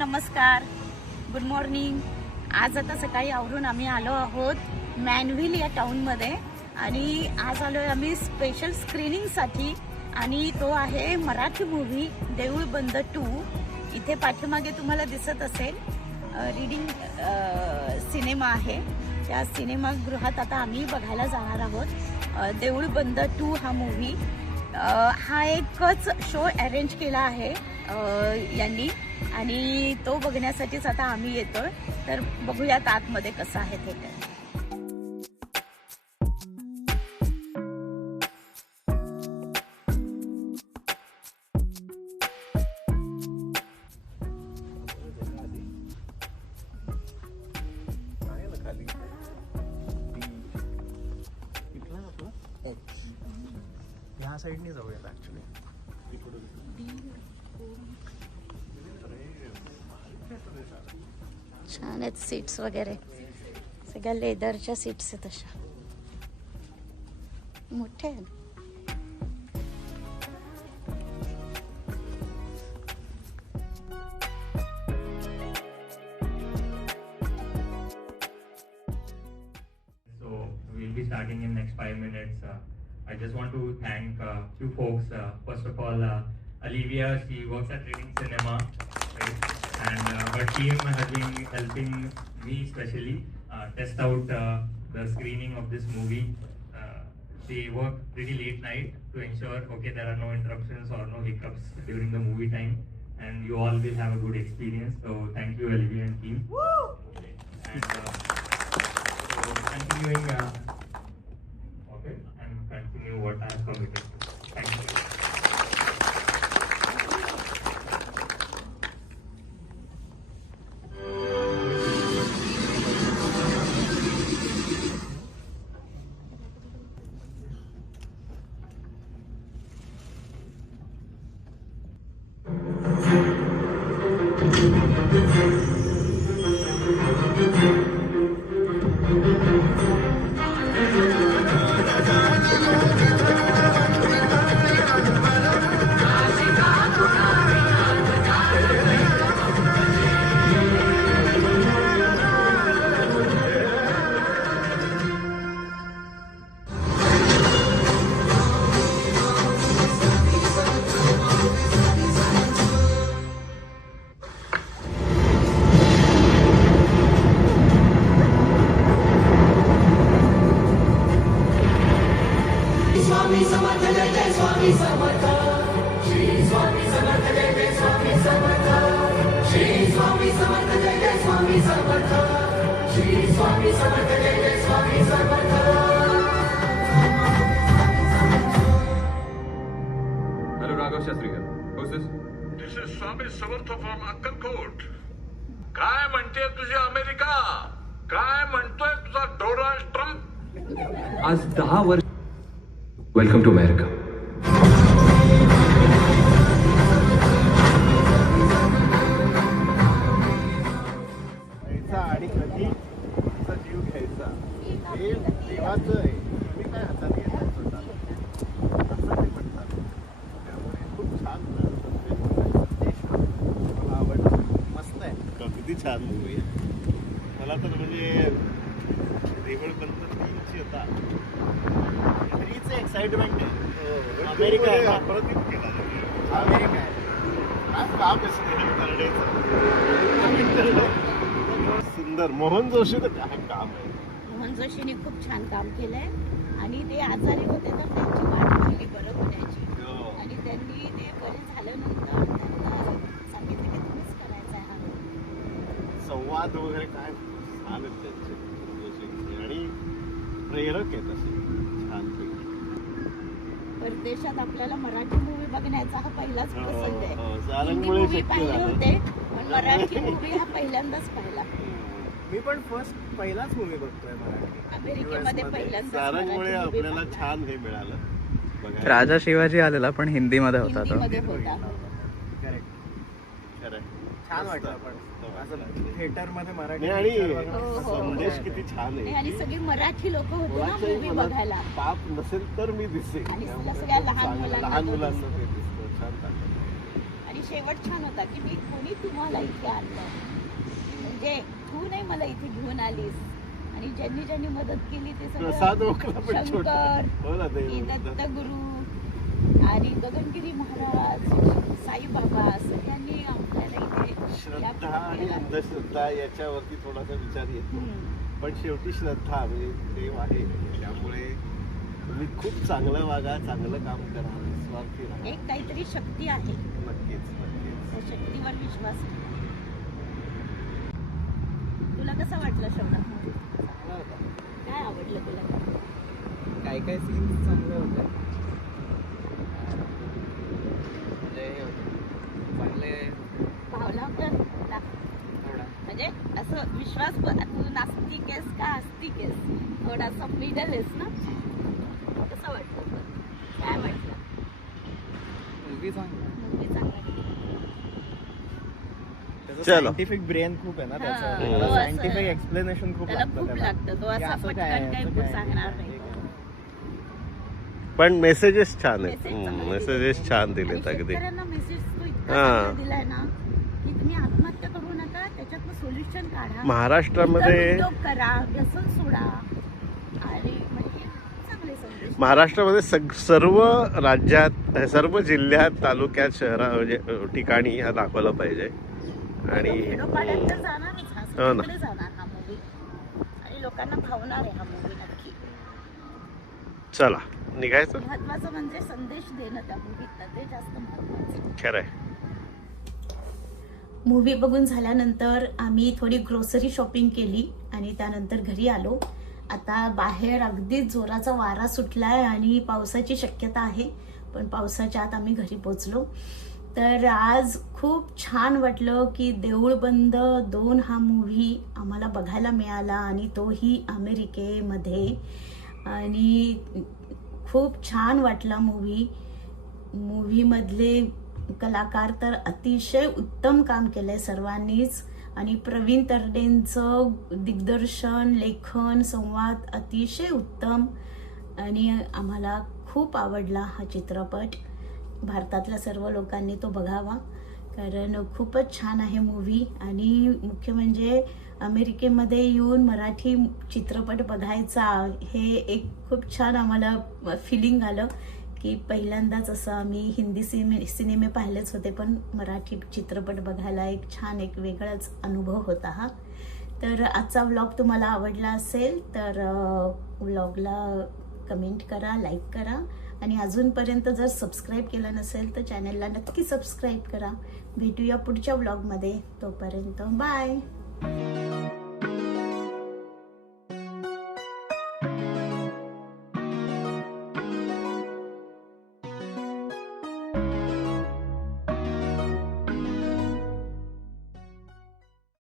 नमस्कार, good morning. आज आता सकाळी आवरून आम्ही आलो आहोत मॅनव्हिल या टाउनमध्ये आणि आज आलो आहे आम्ही स्पेशल स्क्रीनिंगसाठी आणि तो आहे मराठी मूव्ही देऊळ बंद 2. इथे पाठीमागे तुम्हाला दिसत असेल रीडिंग सिनेमा आहे. त्या सिनेमागृहात आता आम्ही बघायला जाणार आहोत देऊळ बंद 2 हा मूव्ही. हा एकच शो अरेंज केला आहे यांनी आणि तो बघण्यासाठीच आता आम्ही येतोय. तर बघूयात आतमध्ये कसं आहे थिएटर. ह्या साईडने जाऊयात ऍक्च्युली. छान आहेत सीट्स वगैरे, सगळ्या लेदरच्या सीट्स आहेत, अशा मोठे आहेत. So we'll be starting in next 5 minutes. I just want to thank few folks. First of all, Olivia, she works at Reading Cinema, right? And her team has been helping me especially test out the screening of this movie. They work pretty late night to ensure there are no interruptions or no hiccups during the movie time, and you all will have a good experience. So thank you, Olivia and team. Woo! And so continuing. And continue what I have committed to. Thank you. Swami Samarth Jai Jai Swami Samarth. Shri Swami Samarth Jai Jai Swami Samarth. Shri Swami Samarth Jai Jai Swami Samarth. Shri Swami Samarth Jai Jai Swami Samarth. Hello, Raghav Shastrikar. Who's this? This is Swami Samartha from Akkalkot. काय म्हणते तुझी America? काय म्हणतोय तुझा Donald Trump? आज 10 वर्ष. Welcome to America. आणि कधी असा जीव घ्यायचा हे देवाचं आहे. तुम्ही काय हातात घेतात स्वतःला असं ते म्हणतात. त्यामुळे खूप छान संदेश मला आवडला. मस्त आहे, अगदी छान मूवी आहे. मला तर म्हणजे देवळ बंद 3ची होता तरीच एक्साइटमेंट आहे. अमेरिका आहे, अप्रतिम केला अमेरिका आहे. काय काम सुंदर. मोहन जोशी तर काय काम आहे. मोहन जोशीने खूप छान काम केलंय आणि ते आजारी होते तर त्यांची वाट पाहिली बरं होण्याची आणि त्यांनी ते बरे झाल्यानंतर त्यांना सांगितलं की तुम्हीच करायचं आहे हा. संवाद वगैरे काय छान आहेत त्यांचे जोशींचे आणि प्रेरक आहेत असे छान. परदेशात आपल्याला मराठी मूवी बघण्याचा हा पहिलाच प्रसंग आहे. हिंदी सारंगमुळे मूवी शक्य पाहिले झालं. होते पण मराठी मूवी हा पहिल्यांदाच पाहिला. मी पण पहिलाच मूवी बघतोय मराठी. अमेरिकेमध्ये पहिल्यांदाच सारंगमुळे मराठी movie आपल्याला पाहिला. छान हे मिळालं बघायला. राजा शिवाजी आलेला पण हिंदीमध्ये होता तो. हिंदीमध्ये होता. करेक्ट. खरंय. छान वाटलं पण असं थिएटर मध्ये मराठी आणि picture बघणं हो, हो. संदेश किती छान आणि आहे. सगळी मराठी लोक होते ना मुळातही मूवी मला बघायला. पाप नसेल तर मी दिसेन. आणि त्यामुळे सगळ्या लहान चांगलं. मुलांना लहान तो मुलांना ते दिसतं छान दाखवलं. आणि शेवट छान होता की मी कोणी तुम्हाला इथे आणलं, म्हणजे तू नाही मला इथे घेऊन आलीस. आणि ज्यांनी ज्यांनी मदत केली ते प्रसाद ओकला पण छोटा. हो ना, ते शंकर, दत्तगुरु आणि गगनगिरी महाराज, साईबाबा सगळ्यांनी आपल्याला इथे श्रद्धा आणि अंधश्रद्धा याच्यावरती थोडासा विचार येतो, पण शेवटी श्रद्धा म्हणजे देव आहे, त्यामुळे तुम्ही खूप चांगलं वागा, चांगलं काम करा, निस्वार्थी राहा. एक काहीतरी शक्ती आहे, नक्कीच नक्कीच. त्या शक्तीवर विश्वास ठेवा. तुला कसं वाटलं शब्द? चांगला होता. काय आवडलं तुला? काही काही सीन्स चांगले होते. म्हणजे हे होते चांगले भावना तर थोडा म्हणजे असं विश्वास तू नास्तिक आहेस का आस्तिक आहेस, थोडासा मिडल आहेस ना. कसं वाटलं? काय वाटलं? मूवी चांगला. मूवी चांगला. त्याचं चलो. सायंटिफिक ब्रेन खूप आहे ना हा, त्याचं. हो, त्याला असं. सायंटिफिक एक्सप्लेनेशन खूप त्याला लागतं खूप लागतं. तो की असा असं पटकन काय, काही असं खूप काय, सांगणार हे नाही. काय. पण मेसेजेस छान आहेत. Message चांगले मेसेजेस दिले. छान आणि दिलेत अगदी. शेतकऱ्यांना मेसेज तो इतका हा. चांगला दिलाय ना की तुम्ही आत्महत्या करू नका, त्याच्यातनं सोल्युशन काढा, महाराष्ट्रामध्ये इतर उद्योग करा, व्यसन सोडा. आणि म्हणजे चांगले संदेश. महाराष्ट्रामध्ये सर्व राज्यात, सर्व जिल्ह्यात, तालुक्यात, शहरा म्हणजे ठिकाणी हा दाखवला पाहिजे. आणि खेडोपाड्यात तर जाणारच हा, हो ना. सगळीकडे जाणार हा मूवी आणि लोकांना भावणार आहे हा मूवी नक्की. चला निघायचं. महत्वाचं म्हणजे संदेश देणं त्या मूवीतनं, ते जास्त महत्वाचं. खरंय. मूवी बघून झाल्यानंतर आम्ही थोडी ग्रोसरी शॉपिंग केली आणि त्यानंतर घरी आलो. आता बाहेर अगदीच जोराचा वारा सुटलाय आणि पावसाची शक्यता आहे, पण पावसाच्या आत आम्ही घरी पोचलो. तर आज खूप छान वाटलं की देऊळ बंद 2 हा मूव्ही आम्हाला बघायला मिळाला आणि तोही अमेरिकेमध्ये. आणि खूप छान वाटला मूव्हीमधले कलाकार तर अतिशय उत्तम काम केलंय सर्वांनीच. आणि प्रवीण तरडेंचं दिग्दर्शन, लेखन, संवाद अतिशय उत्तम आणि आम्हाला खूप आवडला हा चित्रपट. भारतातल्या सर्व लोकांनी तो बघावा कारण खूपच छान आहे मूव्ही. आणि मुख्य म्हणजे अमेरिकेमध्ये येऊन मराठी चित्रपट बघायचा हे एक खूप छान आम्हाला फिलिंग आलं की पहिल्यांदाच असं आम्ही हिंदी सिनेमे पाहिलेच होते, पण मराठी चित्रपट बघायला एक छान एक वेगळाच अनुभव होता हा. तर आजचा व्लॉग तुम्हाला आवडला असेल तर व्लॉगला कमेंट करा, लाईक करा आणि अजूनपर्यंत जर सबस्क्राईब केलं नसेल तर चॅनलला नक्की सबस्क्राईब करा. भेटूया पुढच्या व्लॉगमध्ये. तोपर्यंत बाय.